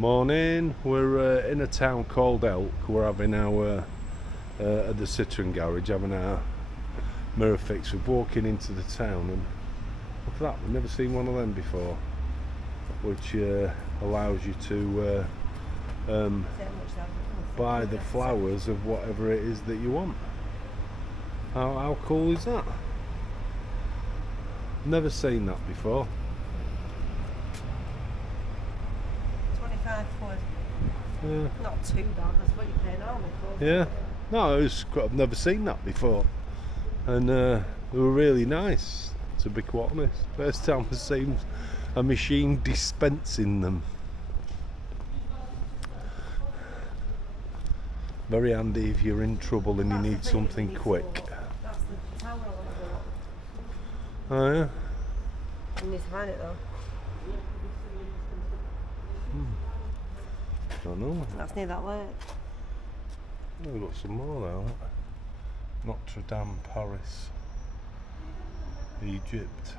Morning. We're in a town called Elk. We're having our at the Citroen garage, having our mirror fix. We're walking into the town, and look at that. We've never seen one of them before, which allows you to buy the flowers of whatever it is that you want. How cool is that? Never seen that before. 25 quid. Yeah. Not too bad, that's what you're paying normally for. Yeah. No, I've never seen that before. And they were really nice, to be quite honest. First time I've seen a machine dispensing them. Very handy if you're in trouble and you need something quick. That's the tower I Oh yeah? You need to find it though. Don't know. That's near that lake. Oh, we've got some more there, haven't we? Notre Dame, Paris, Egypt,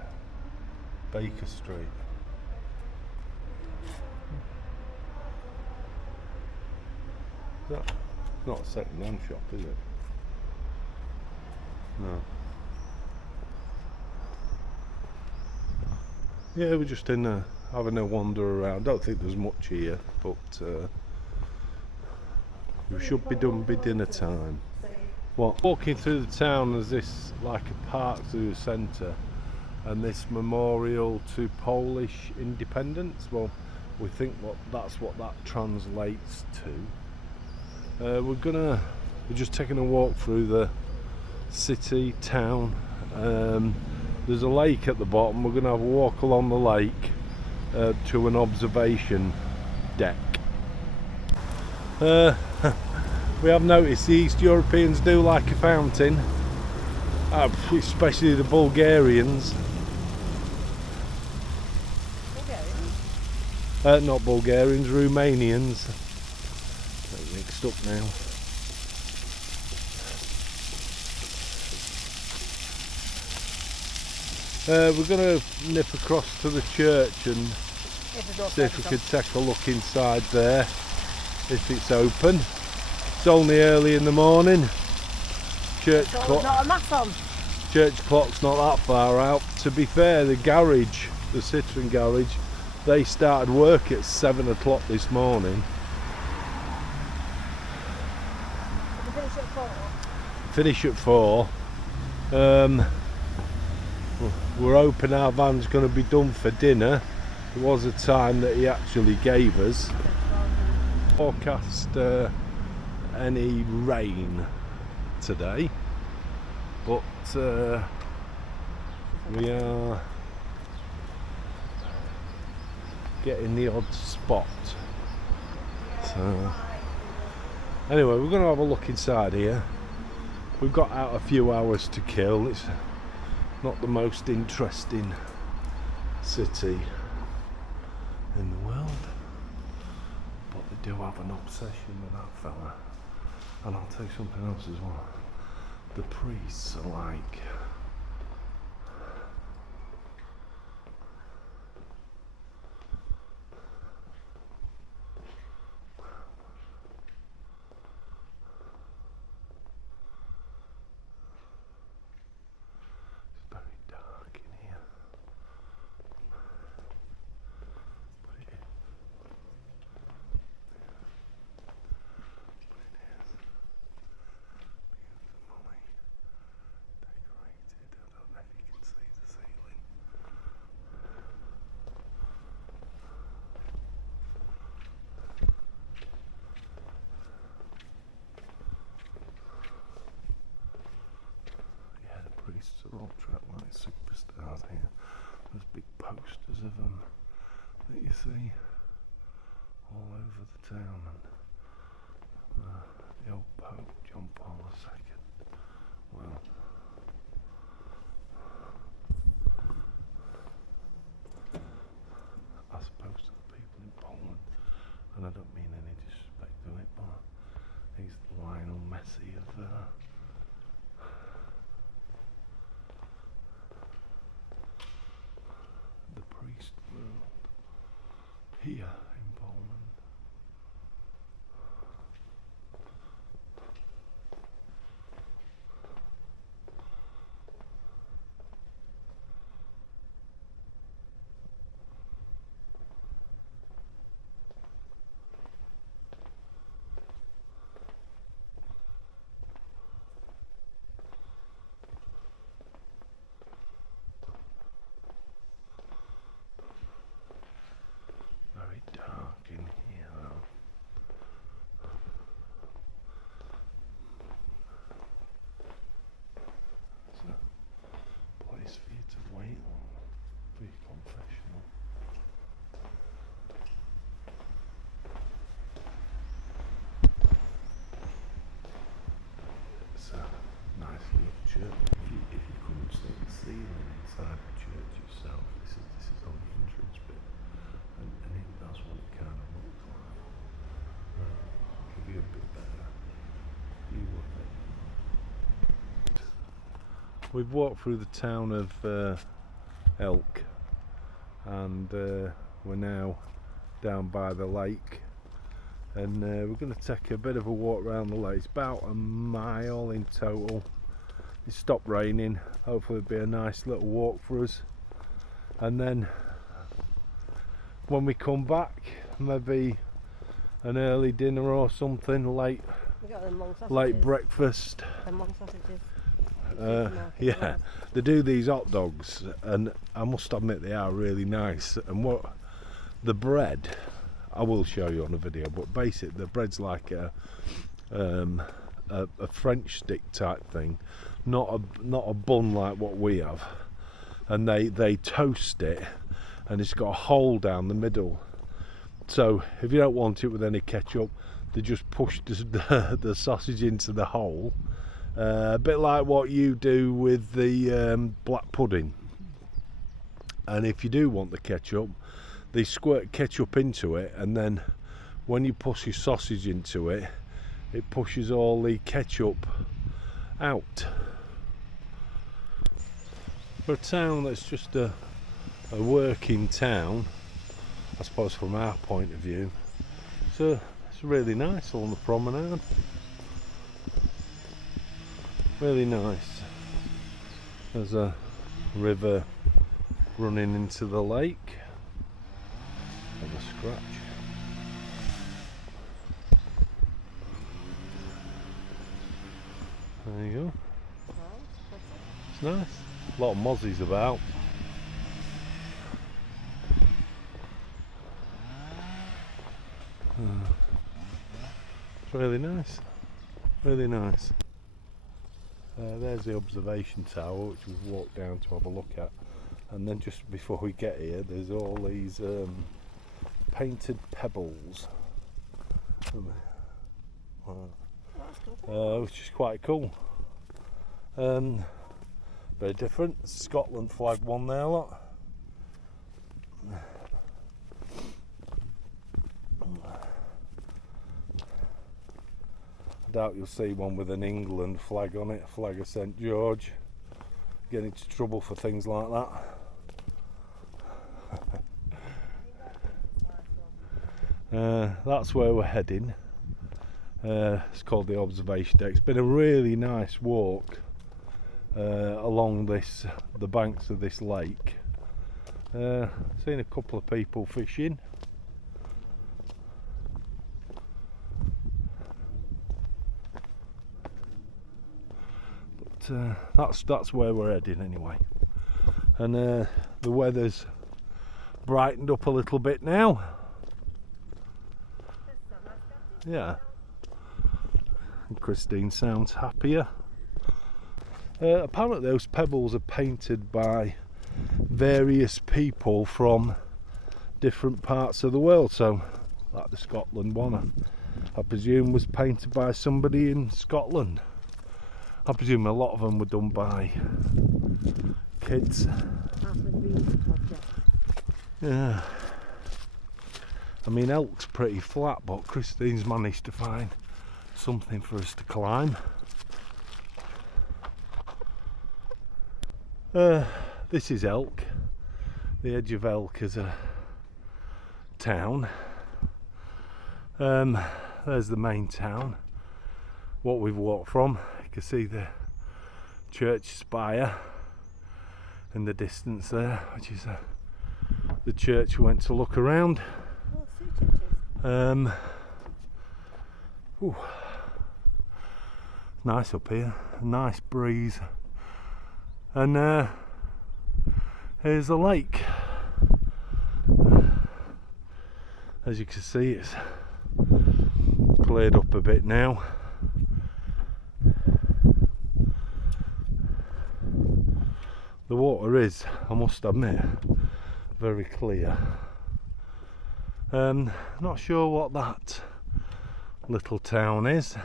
Baker Street. That's not a second-hand shop, is it? No. Yeah, we're just in having a wander around. Don't think there's much here, but we should be done by dinner time. What? Walking through the town, there's this like a park through the centre, and this memorial to Polish independence. Well, we think that's what that translates to. We're just taking a walk through the city, town. There's a lake at the bottom. We're gonna have a walk along the lake to an observation deck. We have noticed the East Europeans do like a fountain, especially the Bulgarians. Not Bulgarians, Romanians. Get mixed up now. We're going to nip across to the church and see if we could take a look inside there, if it's open. It's only early in the morning. Church clock's not that far out. To be fair, the garage, the Citroen garage, they started work at 7 o'clock this morning. Finish at 4. We're hoping our van's going to be done for dinner. There was a time that he actually gave us. Forecast any rain today, but we are getting the odd spot. So anyway, we're going to have a look inside here. We've got out a few hours to kill. It's not the most interesting city in the world, but they do have an obsession with that fella. And I'll tell you something else as well. The priests are like are all trapped like superstars here. There's big posters of them that you see all over the town, and the old Pope John Paul II. Well, I suppose to the people in Poland, and I don't mean any disrespect to it, but he's the Lionel Messi of the priest world here in Poland. We've walked through the town of Elk, and we're now down by the lake, and we're going to take a bit of a walk around the lake. It's about a mile in total. It stopped raining, hopefully it'll be a nice little walk for us, and then when we come back, maybe an early dinner or something, late breakfast. Them long sausages. Yeah, they do these hot dogs, and I must admit they are really nice. And what the bread, I will show you on the video, but basically the bread's like a French stick type thing, not a bun like what we have. And they toast it, and it's got a hole down the middle. So if you don't want it with any ketchup, they just push the sausage into the hole. A bit like what you do with the black pudding. And if you do want the ketchup, they squirt ketchup into it, and then when you push your sausage into it, it pushes all the ketchup out. For a town that's just a working town, I suppose from our point of view, so it's really nice along the promenade. Really nice. There's a river running into the lake. Have a scratch. There you go. It's nice. A lot of mozzies about. It's really nice. Really nice. There's the observation tower, which we've walked down to have a look at, and then just before we get here there's all these painted pebbles, which is quite cool. Very different. Scotland flag one there, look. I doubt you'll see one with an England flag on it, a flag of St George. Get into trouble for things like that. That's where we're heading. It's called the observation deck. It's been a really nice walk along the banks of this lake. Seen a couple of people fishing. That's where we're heading anyway, and the weather's brightened up a little bit now. Yeah, and Christine sounds happier. Apparently those pebbles are painted by various people from different parts of the world, so like the Scotland one, I presume was painted by somebody in Scotland. I presume a lot of them were done by kids. Yeah. I mean, Elk's pretty flat, but Christine's managed to find something for us to climb. This is Elk. The edge of Elk is a town. There's the main town, what we've walked from. You can see the church spire in the distance there, which is the church we went to look around. Nice up here, nice breeze, and here's the lake. As you can see, it's cleared up a bit now. The water is, I must admit, very clear. Not sure what that little town is.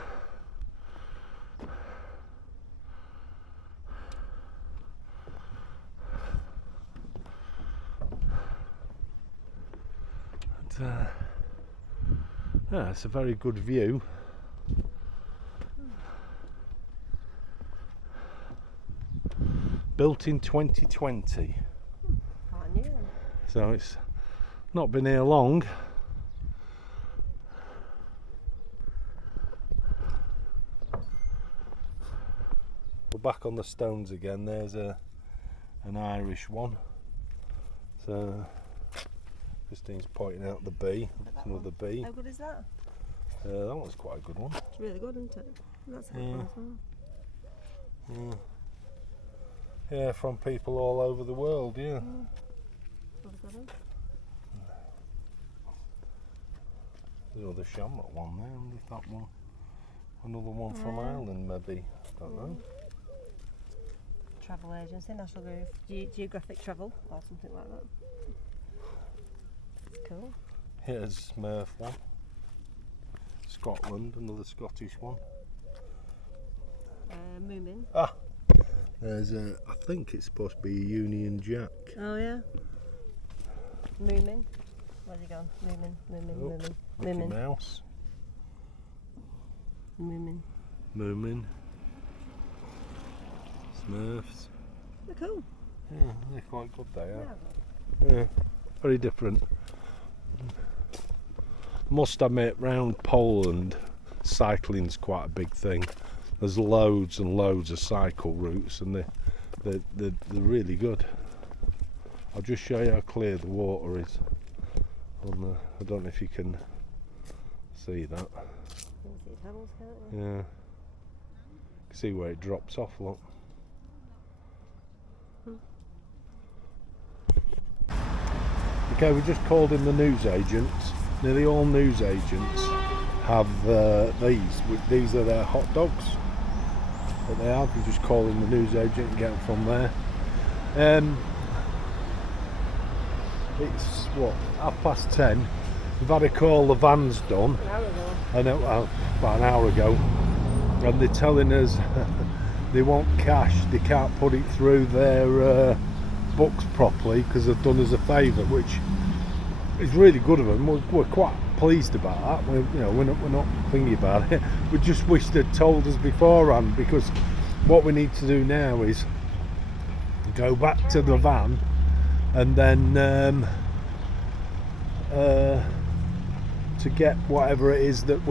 But, yeah, it's a very good view. Built in 2020. I knew. So it's not been here long. We're back on the stones again. There's an Irish one. So Christine's pointing out the bee. That's another bee. How good is that? That one's quite a good one. It's really good, isn't it? That's a good one as well. Yeah, from people all over the world, yeah. That's a good one. There's another shamrock one there, and if that one, another one from Ireland maybe, don't know. Travel agency, National Geographic Travel, or something like that. Cool. Here's Murph one. Scotland, another Scottish one. Moomin. Ah, there's I think it's supposed to be a Union Jack. Oh yeah. Moomin. Where's he gone? Moomin. Mickey Mouse. Moomin. Moomin. Smurfs. They're cool. Yeah, they're quite good they are. Yeah. Yeah, very different. Must admit, round Poland, cycling's quite a big thing. There's loads and loads of cycle routes, and they're really good. I'll just show you how clear the water is. I don't know if you can see that. You can see the tunnels, can't you? Yeah. You can see where it drops off. Look. Okay, we just called in the newsagents. Nearly all newsagents have these. These are their hot dogs that they have. You just call in the newsagent and get them from there. It's what, 10:30. We've had a call, the van's done. An hour ago. I know, about an hour ago, and they're telling us they want cash. They can't put it through their books properly because they've done us a favour, which is really good of them. We're quite pleased about that. We're not thinking about it. We just wish they'd told us beforehand, because what we need to do now is go back to the van and then to get whatever it is that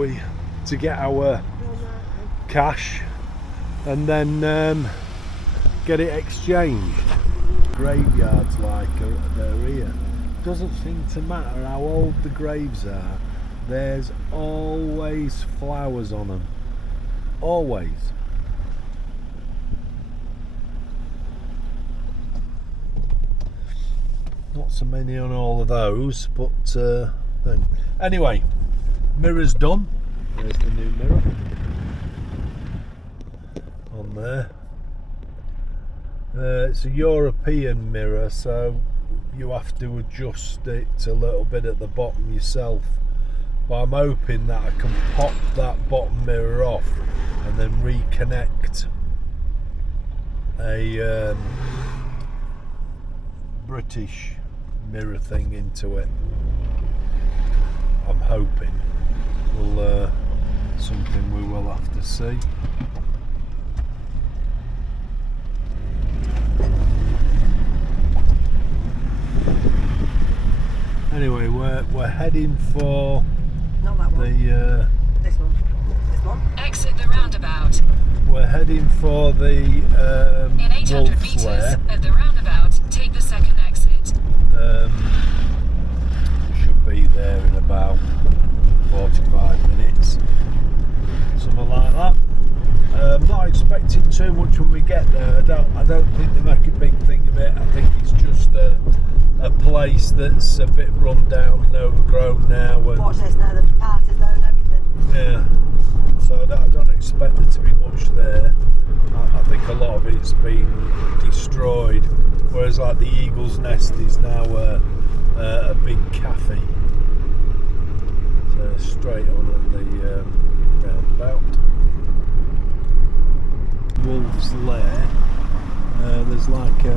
to get our cash, and then get it exchanged. Graveyards like they're here. Doesn't seem to matter how old the graves are, there's always flowers on them. Always. Not so many on all of those, but then. Anyway, mirror's done. There's the new mirror on there. It's a European mirror, so you have to adjust it a little bit at the bottom yourself. But I'm hoping that I can pop that bottom mirror off and then reconnect a British mirror thing into it. I'm hoping. Something we will have to see. Anyway, we're heading for Not that one. This one. This one. Exit the roundabout. We're heading for the In 800 Wolf's meters Lair. at the roundabout, take the second exit. Should be there in about 45 minutes, something like that. Not expecting too much when we get there. I don't think they make a big thing of it. I think it's just a place that's a bit run down and overgrown now. And Watch this now, the party's there and everything. yeah, so I don't expect there to be much there. I think a lot of it's been destroyed, whereas like the Eagle's Nest is now a big cafe. So straight on at the roundabout. Wolf's Lair. There's like I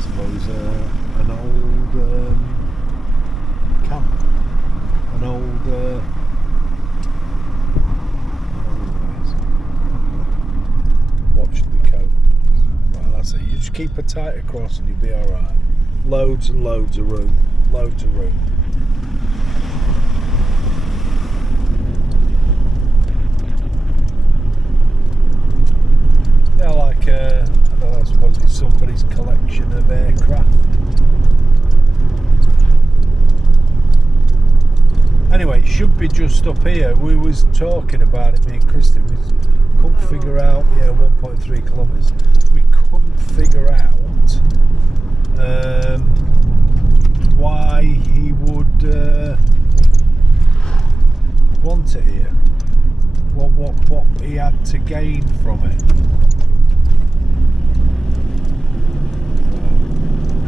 suppose an old camp, an old what keep her tight across and you'll be alright. Loads and loads of room. Loads of room. Yeah, like, I don't know, I suppose it's somebody's collection of aircraft. Anyway, it should be just up here. We was talking about it, me and Christy. We couldn't figure out, 1.3 kilometres. We couldn't figure out why he would want it here. What he had to gain from it.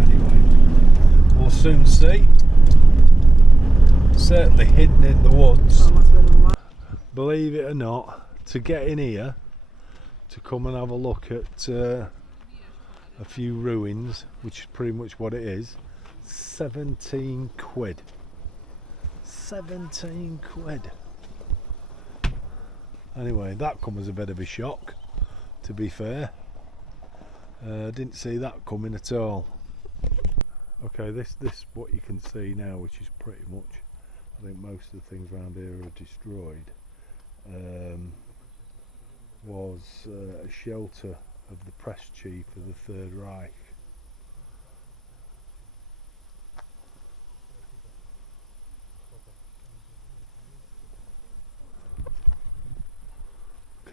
Anyway, we'll soon see. Certainly hidden in the woods. Believe it or not, to get in here, to come and have a look at a few ruins, which is pretty much what it is, 17 quid. 17 quid. Anyway, that come as a bit of a shock, to be fair. Didn't see that coming at all. Okay, this what you can see now, which is pretty much, I think most of the things around here are destroyed, was a shelter of the press chief of the Third Reich.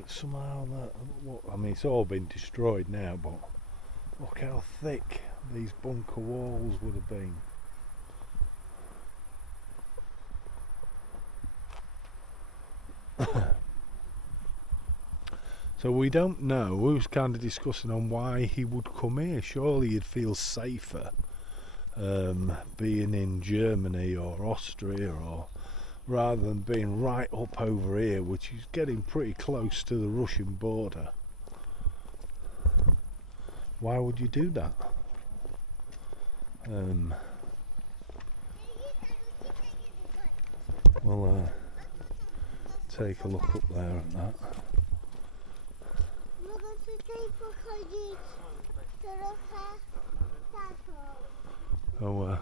Somehow that, I mean, it's all been destroyed now, but look how thick these bunker walls would have been. So we don't know. We was kind of discussing on why he would come here. Surely he'd feel safer being in Germany or Austria, or rather than being right up over here, which is getting pretty close to the Russian border. Why would you do that? We'll take a look up there at that. Oh,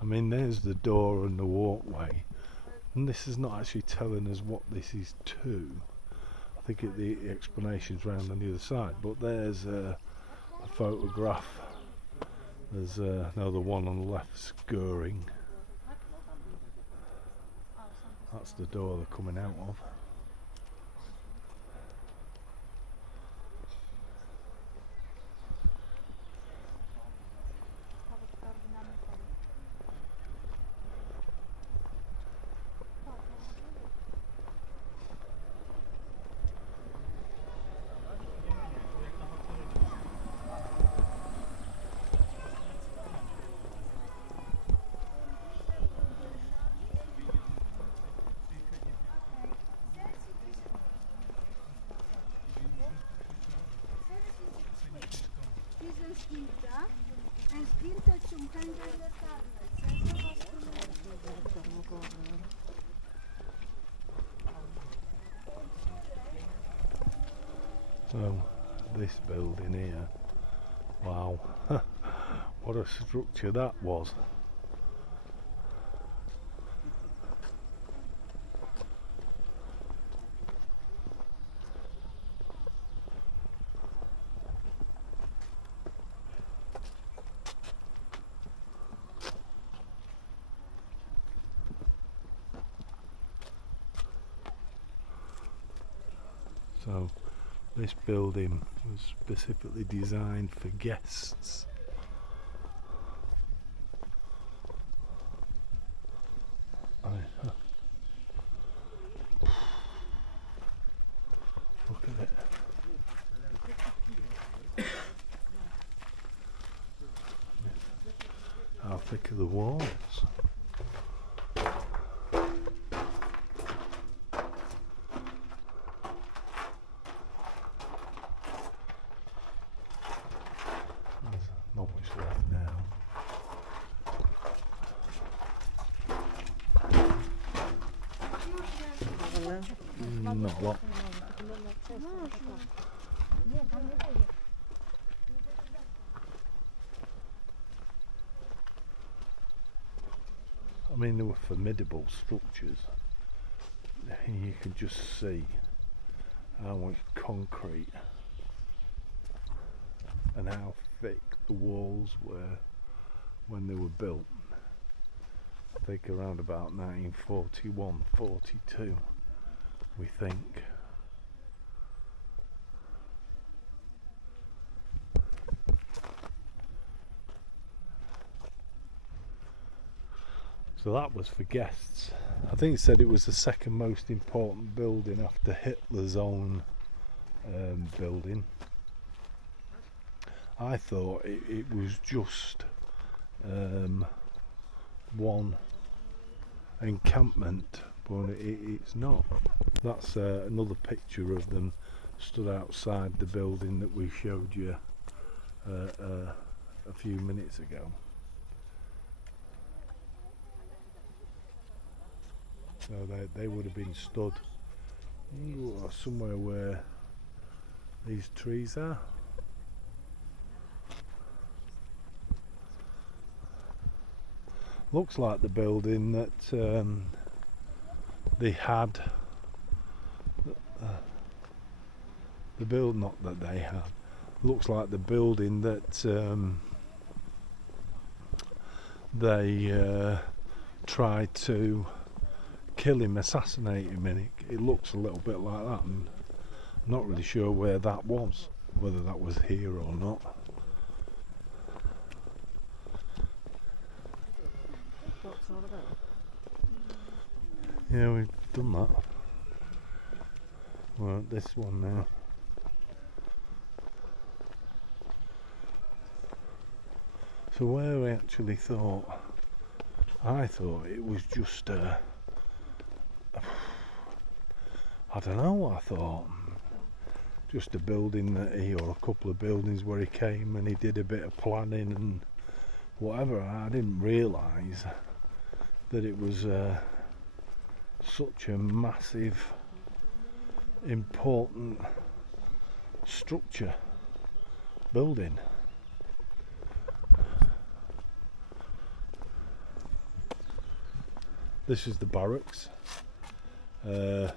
I mean, there's the door and the walkway, and this is not actually telling us what this is to. I think the explanation's round on the other side, but there's a photograph. There's another one on the left's Goering. That's the door they're coming out of. So this building here, wow, what a structure that was. So this building was specifically designed for guests. Look at it. How thick are the walls? Not much left now. Not a lot. I mean, they were formidable structures. You can just see how much concrete and how thick the walls were when they were built. I think around about 1941, 42, we think. So that was for guests. I think it said it was the second most important building after Hitler's own building. I thought it was just one encampment, but it's not. That's another picture of them stood outside the building that we showed you a few minutes ago. So they would have been stood somewhere where these trees are. Looks like the building that they had. Not that they had. Looks like the building that they tried to kill him, assassinate him in. It looks a little bit like that, and I'm not really sure where that was, whether that was here or not. What's all about? Yeah, we've done that. Well, this one now. So where we actually thought, I thought it was just I don't know what I thought. Just a building that or a couple of buildings where he came and he did a bit of planning and whatever. I didn't realise that it was such a massive, important structure, building. This is the barracks, built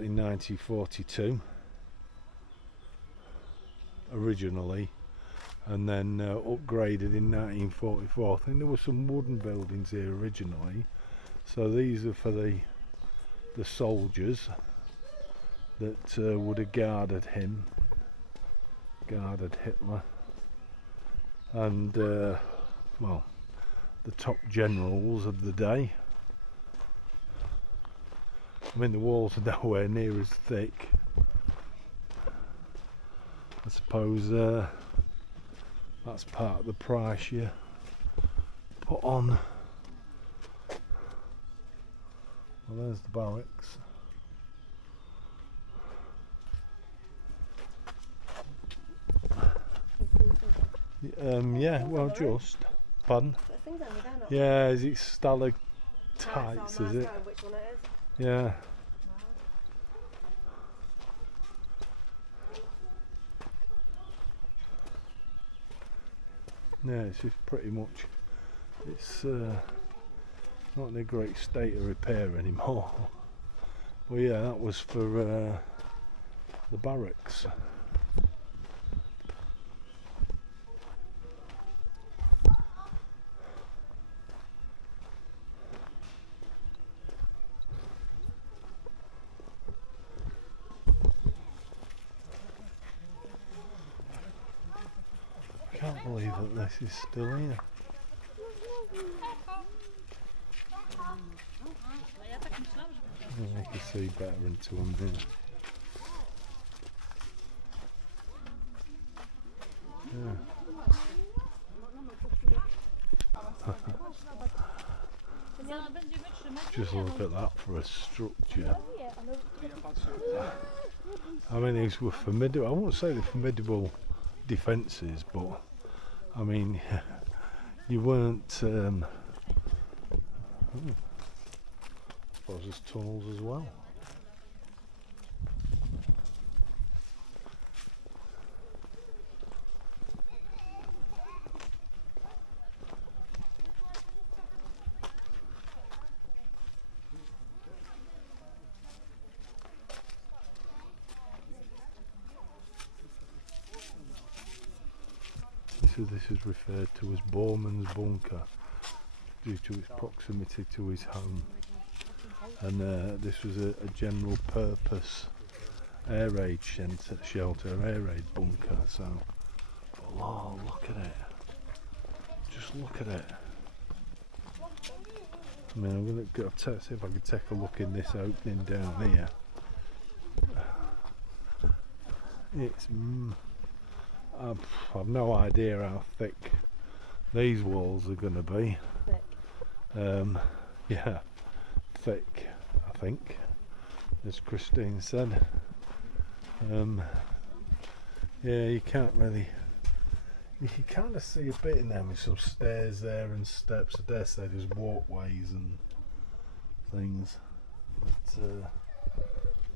in 1942 originally, and then upgraded in 1944. I think there were some wooden buildings here originally, so these are for the soldiers that would have guarded him, guarded Hitler, and well, the top generals of the day. I mean, the walls are nowhere near as thick. I suppose that's part of the price you put on. Well, there's the barracks. Yeah, well, just. Pardon? Yeah, is it stalactites, is it? Which one it is. Yeah. Yeah, it's just pretty much, it's not in a great state of repair anymore. Well, yeah, that was for the barracks. I can't believe that this is still here. I can see better into them here. Just look at that for a structure. I mean, these were formidable. I won't say they're formidable defences, but I mean, you weren't. I suppose there's tunnels as well. this is referred to as Borman's bunker due to its proximity to his home. And this was a general purpose air raid shelter, air raid bunker. So, oh, look at it. Just look at it. I mean, I'm going to see if I can take a look in this opening down here. It's I've no idea how thick these walls are going to be. Thick. Yeah, thick, I think, as Christine said. Yeah, you can't really. You can kind of see a bit in there with some stairs there and steps. I dare say there's walkways and things.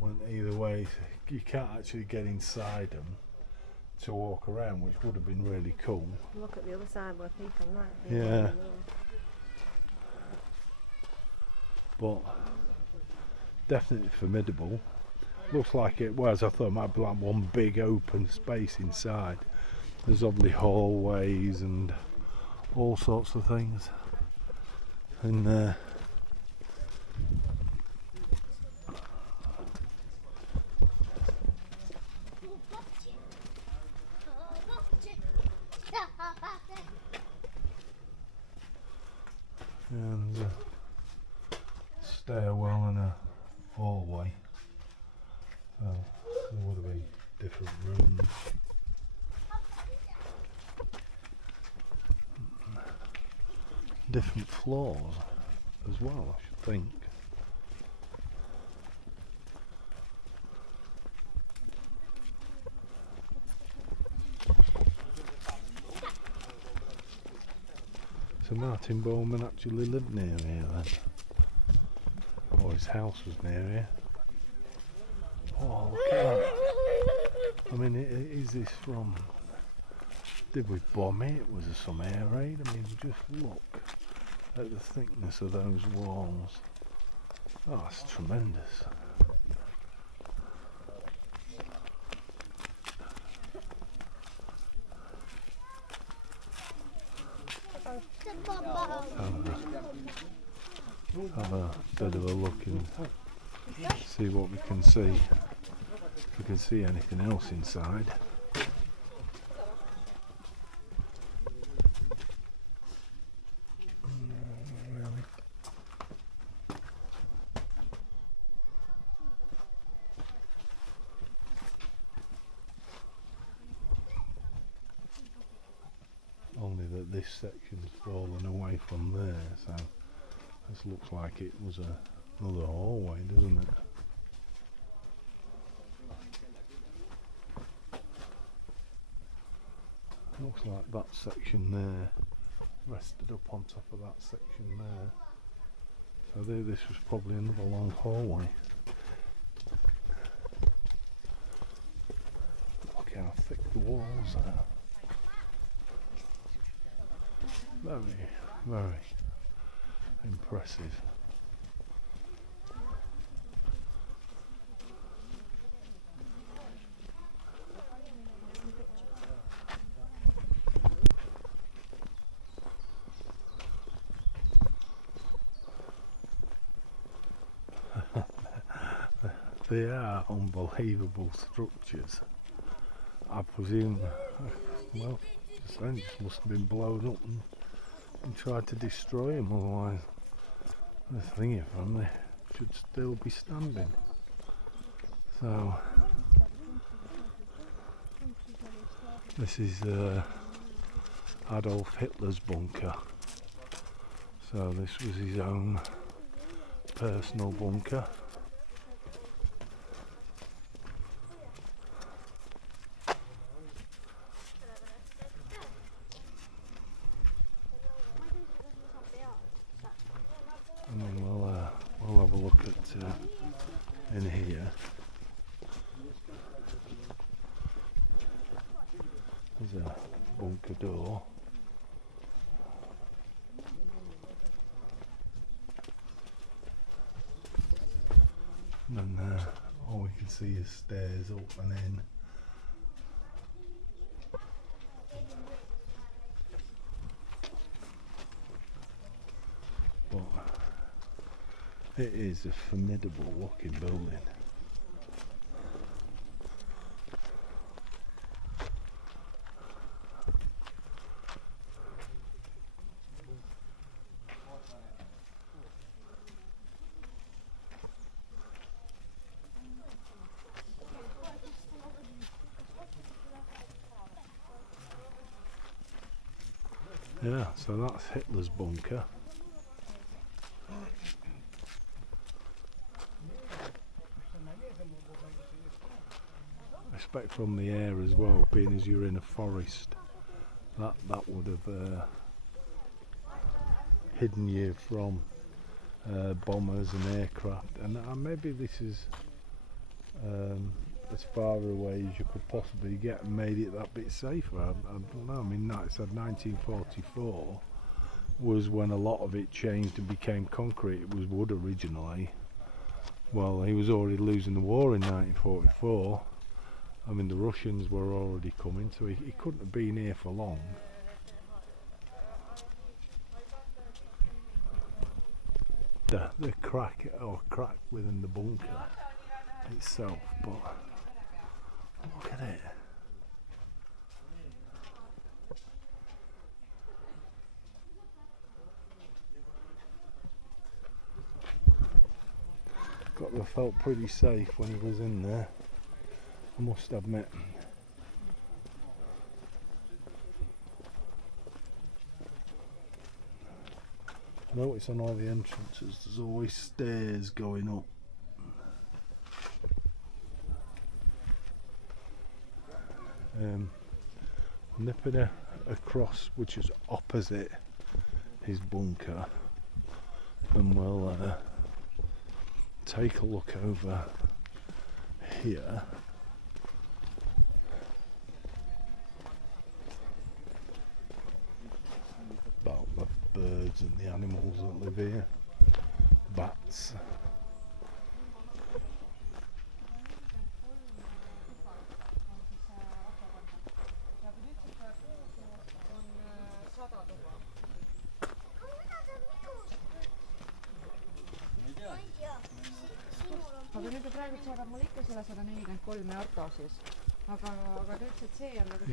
But either way, you can't actually get inside them to walk around, which would have been really cool. Look at the other side where people might be. Yeah. But definitely formidable. Looks like it was. I thought it might be like one big open space inside. There's obviously hallways and all sorts of things. And stairwell and a hallway. So there would have been different rooms. Different floors as well, I should think. So Martin Bowman actually lived near here then? Or his house was near here? Oh, look at that. I mean, is this from... Did we bomb it? Was there some air raid? I mean, just look at the thickness of those walls. Oh, it's tremendous. Have a bit of a look and see what we can see. If we can see anything else inside. Only that this section's fallen away from there, so this looks like it was another hallway, doesn't it? Looks like that section there rested up on top of that section there. So this was probably another long hallway. Look how thick the walls are. Very, very impressive. They are unbelievable structures. I presume, well, just must have been blown up and tried to destroy them, otherwise the thingy from there should still be standing. So this is Adolf Hitler's bunker. So this was his own personal bunker. And then we'll have a look at in here. There's a bunker door. And then all we can see is stairs up and in. It is a formidable looking building. Yeah, so that's Hitler's bunker. I expect from the air as well, being as you're in a forest, that would have hidden you from bombers and aircraft. And maybe this is as far away as you could possibly get and made it that bit safer. I don't know. I mean, like I said, 1944 was when a lot of it changed and became concrete. It was wood originally. Well, he was already losing the war in 1944. I mean, the Russians were already coming, so he couldn't have been here for long. The crack within the bunker itself, but look at it. Got to have felt pretty safe when he was in there, I must admit. Notice on all the entrances there's always stairs going up. Nipping across, which is opposite his bunker, and we'll take a look over here. About the birds and the animals that live here. Bats. aga nüüd praegu saadab mul ikka selle 143 auto siis. Aga ta ütles, et see on nagu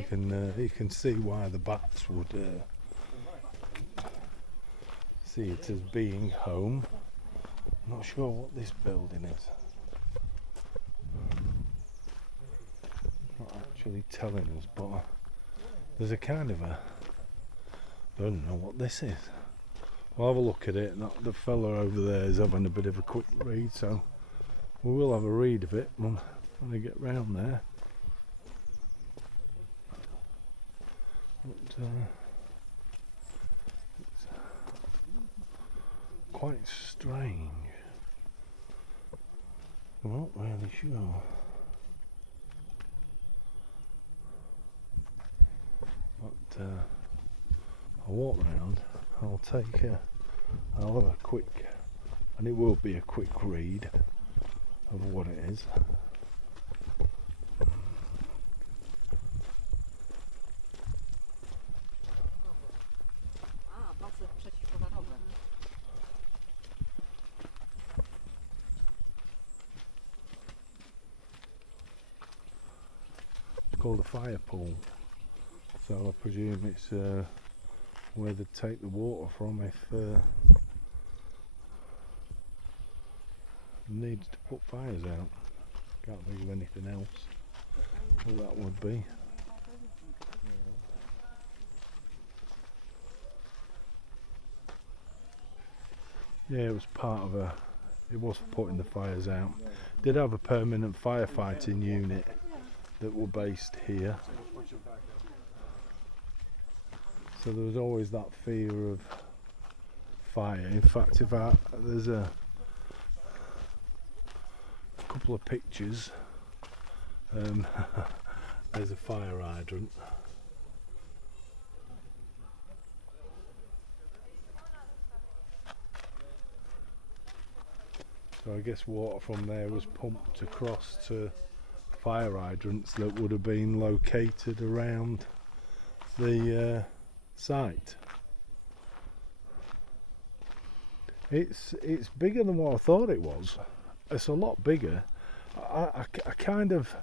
You can see why the bats would see it as being home. Not sure what this building is. Not actually telling us, but there's a kind of a, I don't know what this is. We'll have a look at it. The fella over there is having a bit of a quick read, so we will have a read of it when I get round there. But, it's quite strange. I'm not really sure. But I'll walk round. I'll have a quick, and it will be a quick read of what it is. It's called a fire pool, so I presume it's where they take the water from if needs to put fires out. Can't think of anything else what that would be. Yeah, it was part of it was for putting the fires out. Did have a permanent firefighting unit that were based here. So there was always that fear of fire. In fact, there's a couple of pictures. There's a fire hydrant. So I guess water from there was pumped across to fire hydrants that would have been located around the site. It's bigger than what I thought it was. It's a lot bigger. I kind of.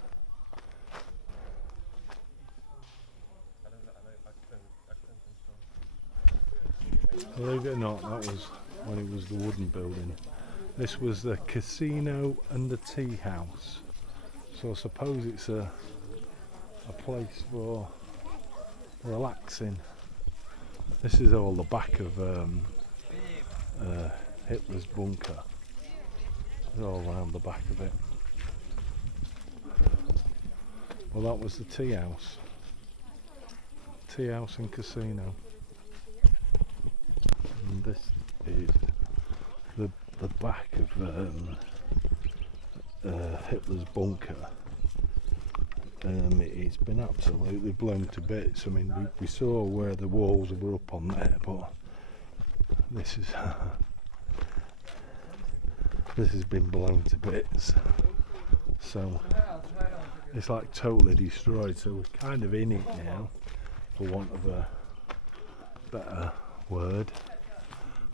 Believe it or not, that was when it was the wooden building. This was the casino and the tea house. So I suppose it's a place for relaxing. This is all the back of Hitler's bunker. It's all around the back of it. Well, that was the tea house. Tea house and casino. And this is the back of Hitler's bunker. It's been absolutely blown to bits. I mean, we saw where the walls were up on there, but this is this has been blown to bits. So it's like totally destroyed. So we're kind of in it now, for want of a better word.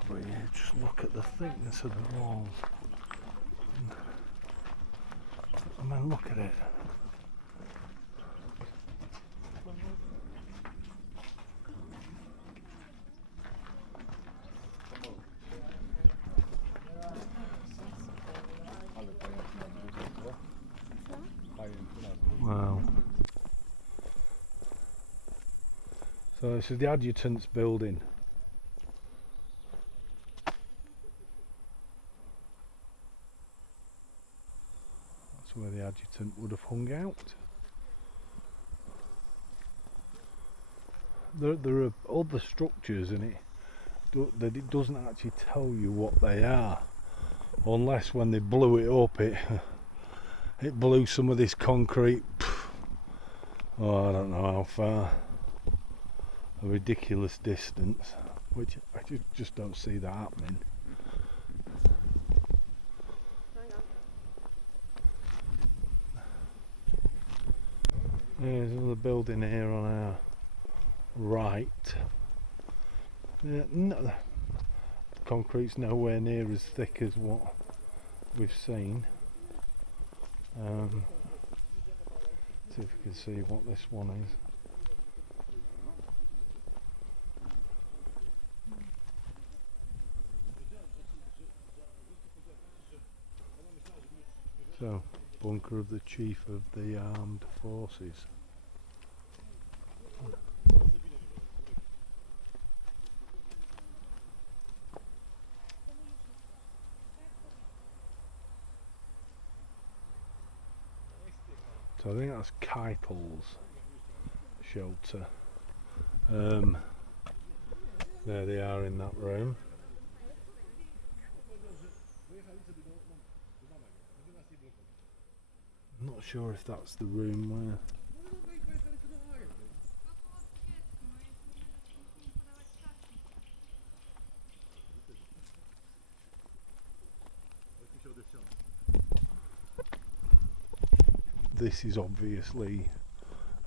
But yeah, just look at the thickness of the walls. I mean, look at it. Wow. So this is the adjutant's building. That's where the adjutant would have hung out. There are other structures in it that it doesn't actually tell you what they are, unless when they blew it up it blew some of this concrete, I don't know how far, a ridiculous distance, which I just don't see that happening. There's another building here on our right. No, the concrete's nowhere near as thick as what we've seen. See if we can see what this one is. So, bunker of the Chief of the Armed Forces. So I think that's Keitel's shelter. There they are in that room. I'm not sure if that's the room where... This is obviously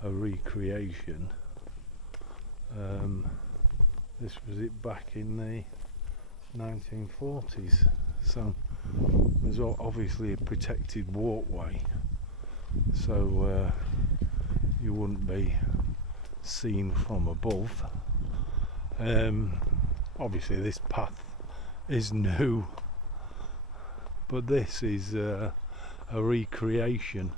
a recreation. This was it back in the 1940s, so there's obviously a protected walkway, so you wouldn't be seen from above. Obviously this path is new, but this is a recreation.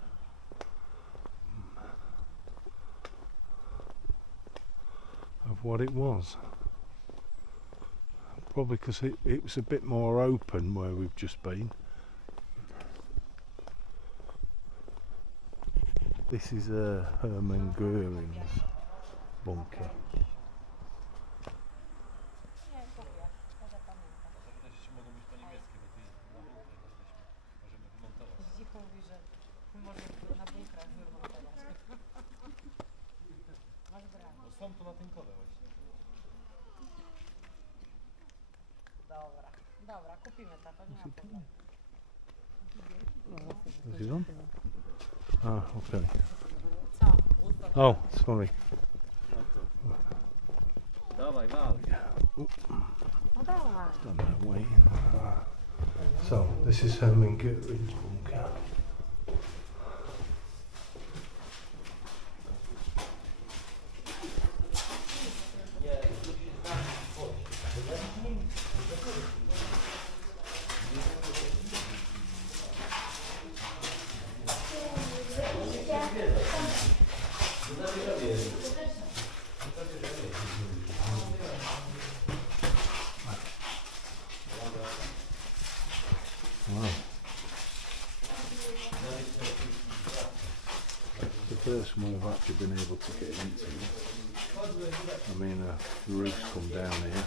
Of what it was. Probably because it was a bit more open where we've just been. This is Hermann Göring's bunker. Dobra, kupimy to, nie ma problemu. Is it on? Ah, okay. Co? Oh, sorry. Dawaj, wal. Don't know, waiting. So, this is Herman Goering's bunker. Wow. The first one I've actually been able to get into. I mean, the roof's come down here.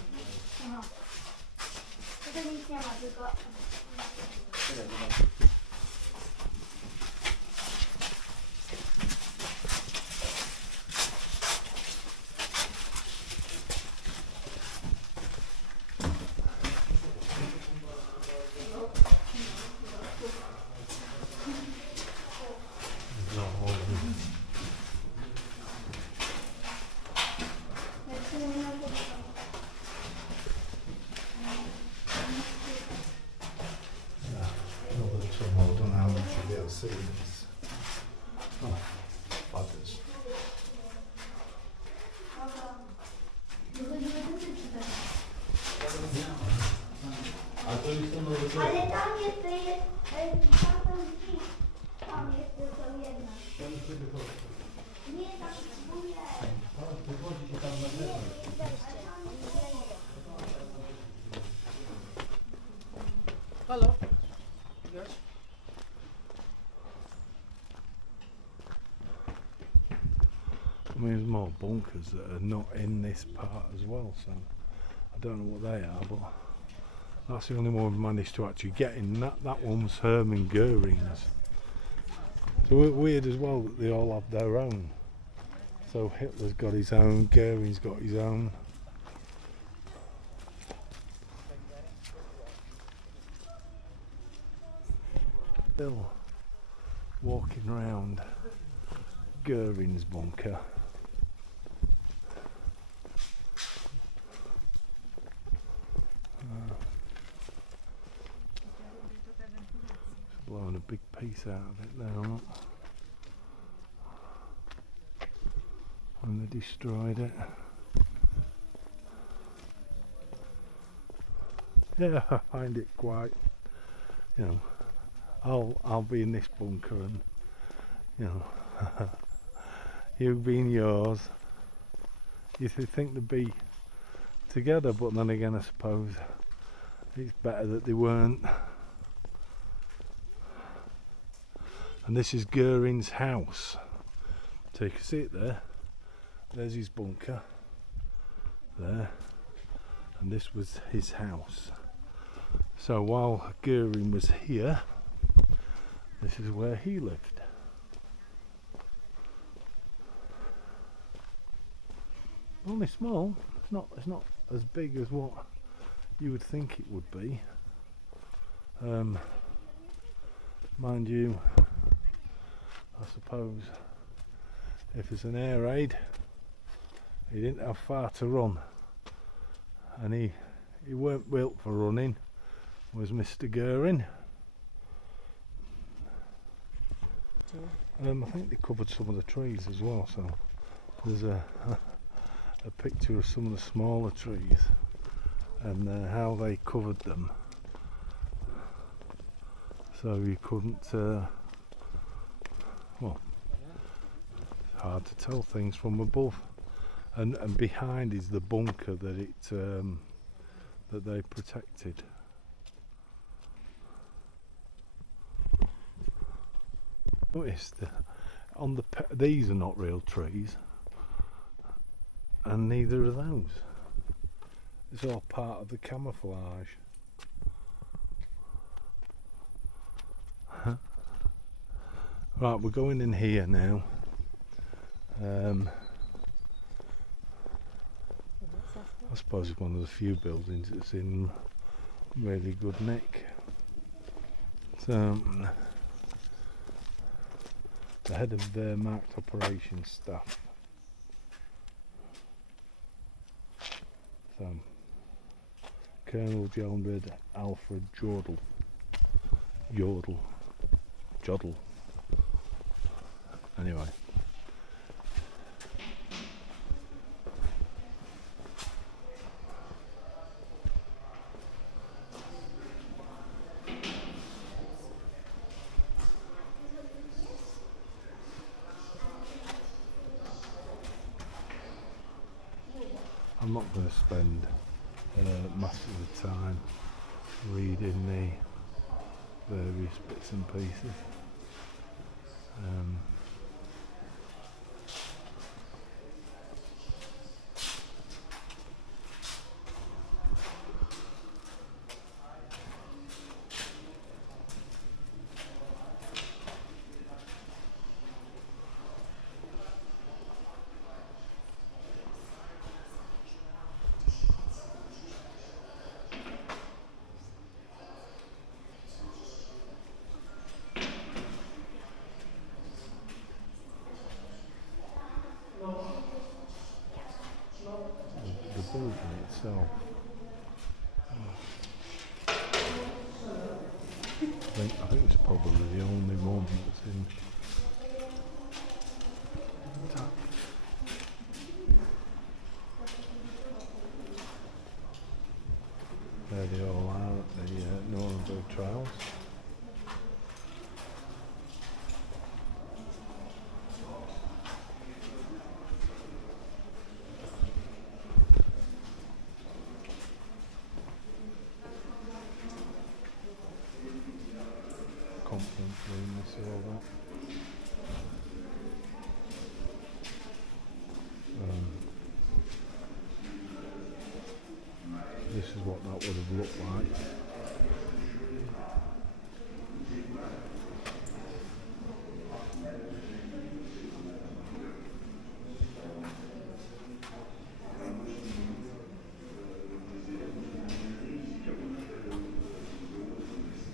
Another tunnel, I don't know how much you'll be able to see this. Oh, buggers. Ale tam jest, tam drzwi. Tam jest tylko jedna. Nie, tam próbuję. Halo? I mean, there's more bunkers that are not in this part as well, so I don't know what they are, but that's the only one we've managed to actually get in. That one was Herman Goering's. So weird as well that they all have their own. So Hitler's got his own, Goering's got his own. Still walking around Goering's bunker. Blowing a big piece out of it now. When they destroyed it. Yeah, I find it quite, you know, I'll be in this bunker and, you know, you being yours. You think they'd be together, but then again I suppose it's better that they weren't. And this is Goering's house. So you can see it there. There's his bunker. There. And this was his house. So while Goering was here, this is where he lived. Only small. It's not as big as what you would think it would be. Mind you, I suppose if it's an air raid, he didn't have far to run, and he weren't built for running, was Mr. Goering. I think they covered some of the trees as well, so there's a picture of some of the smaller trees and how they covered them, so you couldn't well, it's hard to tell things from above, and behind is the bunker that that they protected. Notice that on these are not real trees, and neither are those. It's all part of the camouflage. Right, we're going in here now. I suppose it's one of the few buildings that's in really good nick. So the head of the marked operations staff. So Colonel John Alfred Jodl. Anyway. I'm not going to spend much of the time reading the various bits and pieces. The building itself, I think it's probably the only one that's intact. There they all are at the Nuremberg trials. Conference room, this and all that. This is what that would have looked like.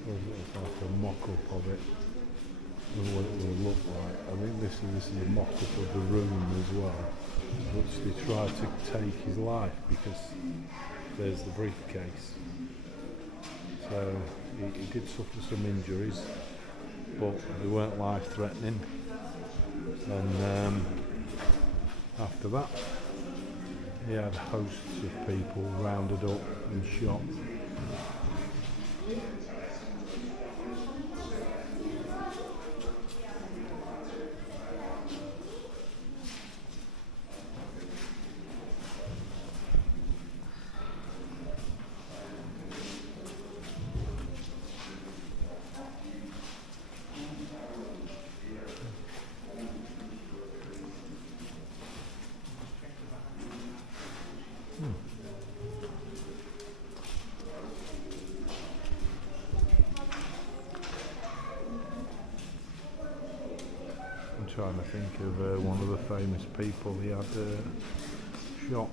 It's like a mock-up of it and what it will look like. I think this is a mock-up of the room as well, which they tried to take his life because there's the briefcase. So he did suffer some injuries, but they weren't life-threatening. And after that, he had hosts of people rounded up and shot. I'm trying to think of one of the famous people he had shot.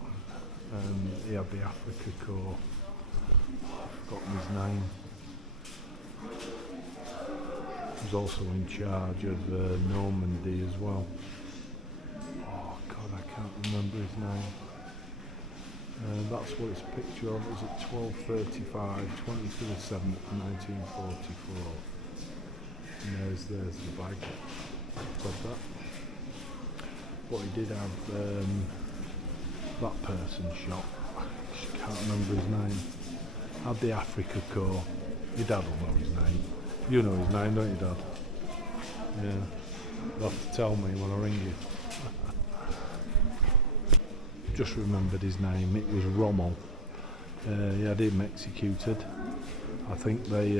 He had the Africa Corps. I've forgotten his name. He was also in charge of Normandy as well. Oh God, I can't remember his name. That's what it's a picture of. It was at 12:35, 20/7, 1944. And there's the bag. Got that. But he did have that person shot. I just can't remember his name. Had the Africa Corps. Your dad will know his name. You know his name, don't you, Dad? Yeah. You'll have to tell me when I ring you. Just remembered his name. It was Rommel. He had him executed. I think they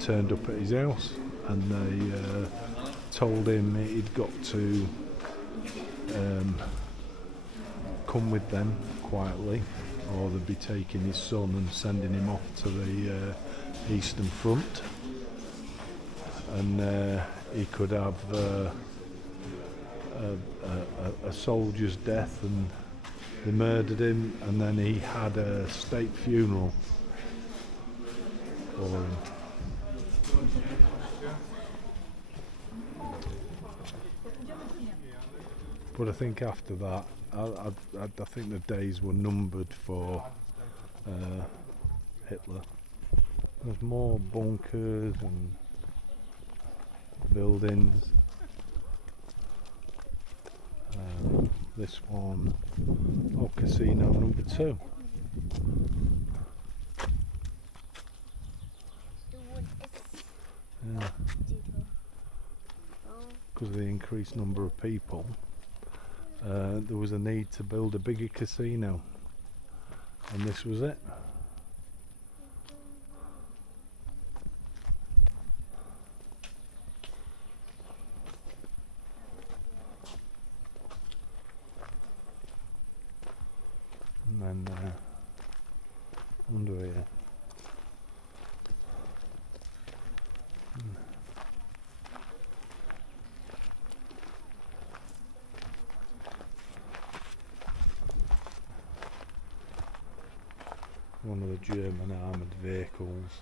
turned up at his house and they told him he'd got to come with them quietly, or they'd be taking his son and sending him off to the Eastern Front, and he could have a soldier's death, and they murdered him, and then he had a state funeral for him. But I think after that, I think the days were numbered for Hitler. There's more bunkers and buildings. This one, oh, casino number 2. Yeah. Because of the increased number of people, there was a need to build a bigger casino, and this was it. And then under here, one of the German armoured vehicles.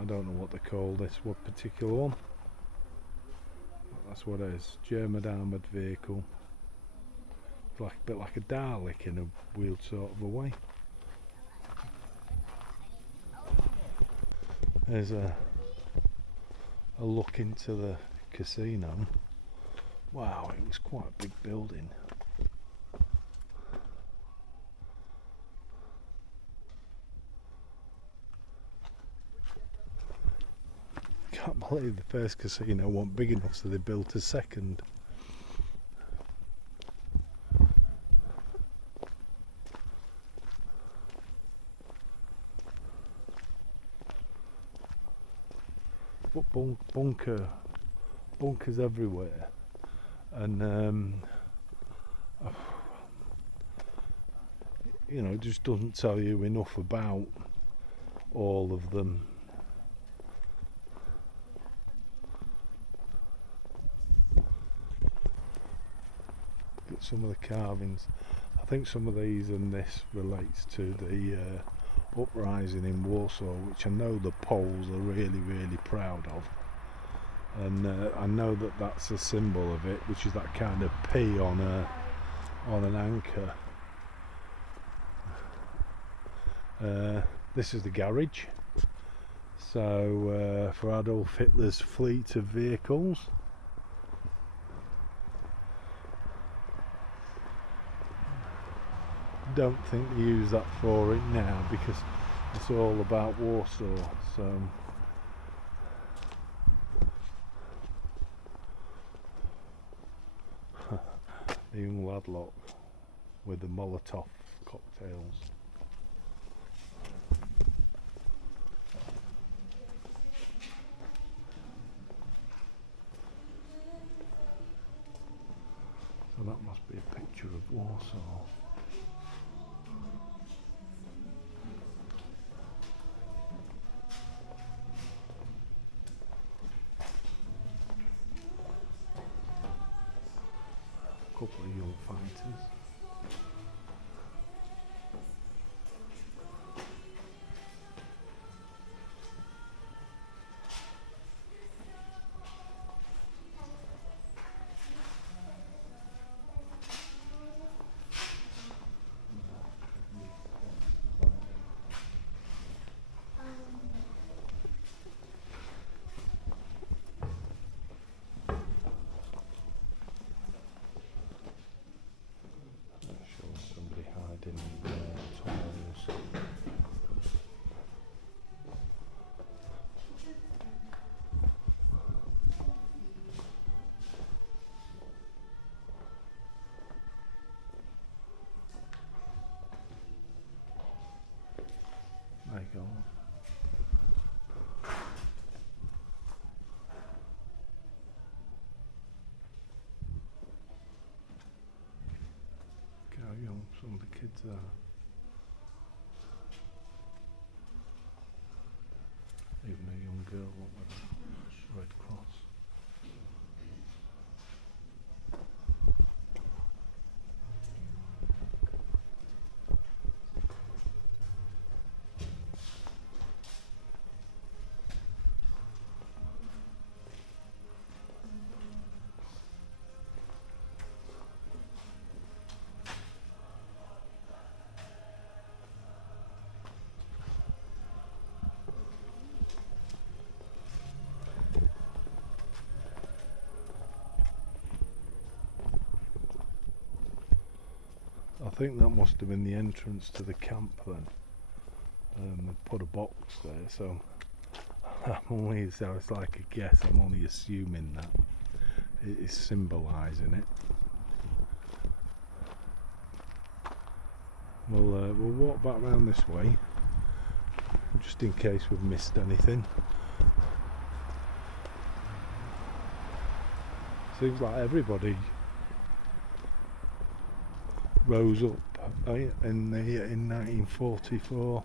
I don't know what they call this one particular one, but that's what it is. German armoured vehicle. It's like a bit like a Dalek in a wheeled sort of a way. There's a look into the casino. Wow, it was quite a big building. Can't believe the first casino wasn't big enough, so they built a second. But bunkers everywhere, and you know, it just doesn't tell you enough about all of them. Look at some of the carvings. I think some of these and this relates to the uprising in Warsaw, which I know the Poles are really proud of, and I know that that's a symbol of it, which is that kind of P on an anchor. This is the garage, so for Adolf Hitler's fleet of vehicles. Don't think they use that for it now because it's all about Warsaw. So the young Ladlock with the Molotov cocktails. So that must be a picture of Warsaw. Couple of young fighters. Somebody hiding in tunnels. There you go. How young some of the kids are. Even a young girl with a red cross. think that must have been the entrance to the camp then. They put a box there, so it's like a guess. I'm only assuming that it is symbolising it. We'll walk back round this way, just in case we've missed anything. Seems like everybody rose up in 1944.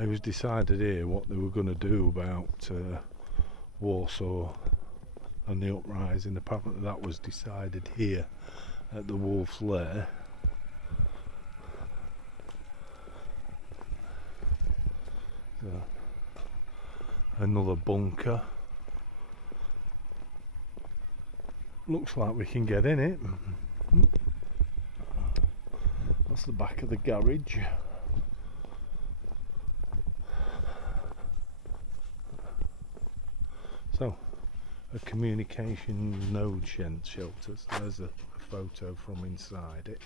It was decided here what they were going to do about Warsaw and the uprising. Apparently that was decided here at the Wolf's Lair. So, another bunker. Looks like we can get in it. That's the back of the garage. So, a communications node shelter. So there's a photo from inside it.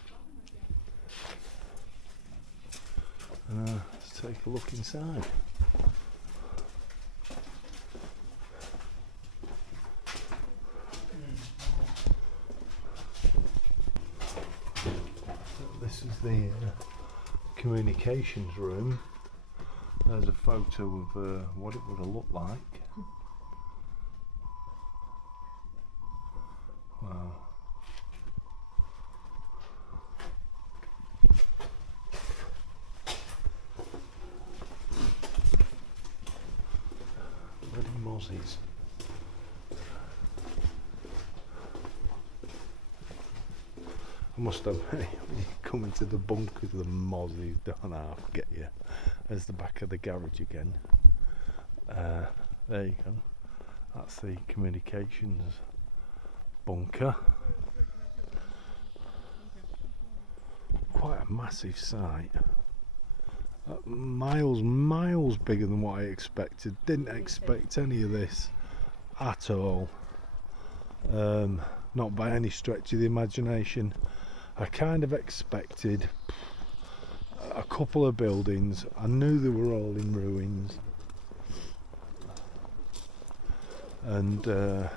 Let's take a look inside. This is the communications room. There's a photo of what it would have looked like. Wow. Bloody mozzies. I must have come into the bunkers, the mozzies don't half get you. There's the back of the garage again. There you go. That's the communications bunker. Quite a massive site. Miles bigger than what I expected. Didn't expect any of this at all. Not by any stretch of the imagination. I kind of expected a couple of buildings. I knew they were all in ruins, and I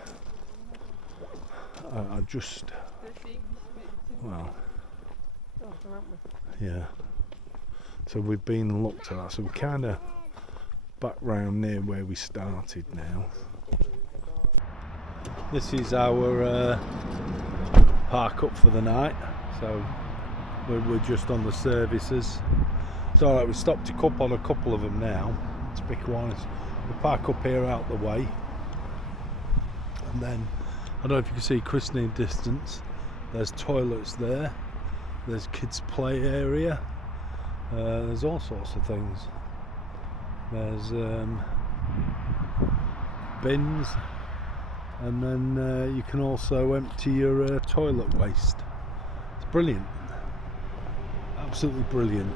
just, well, yeah. So we've been and looked at that. So we're kind of back round near where we started now. This is our park up for the night. So we're just on the services. It's alright, we stopped on a couple of them now, to be quite honest. We'll park up here out the way. And then, I don't know if you can see christening distance, there's toilets there, there's kids play area, there's all sorts of things. There's bins, and then you can also empty your toilet waste. It's brilliant, absolutely brilliant.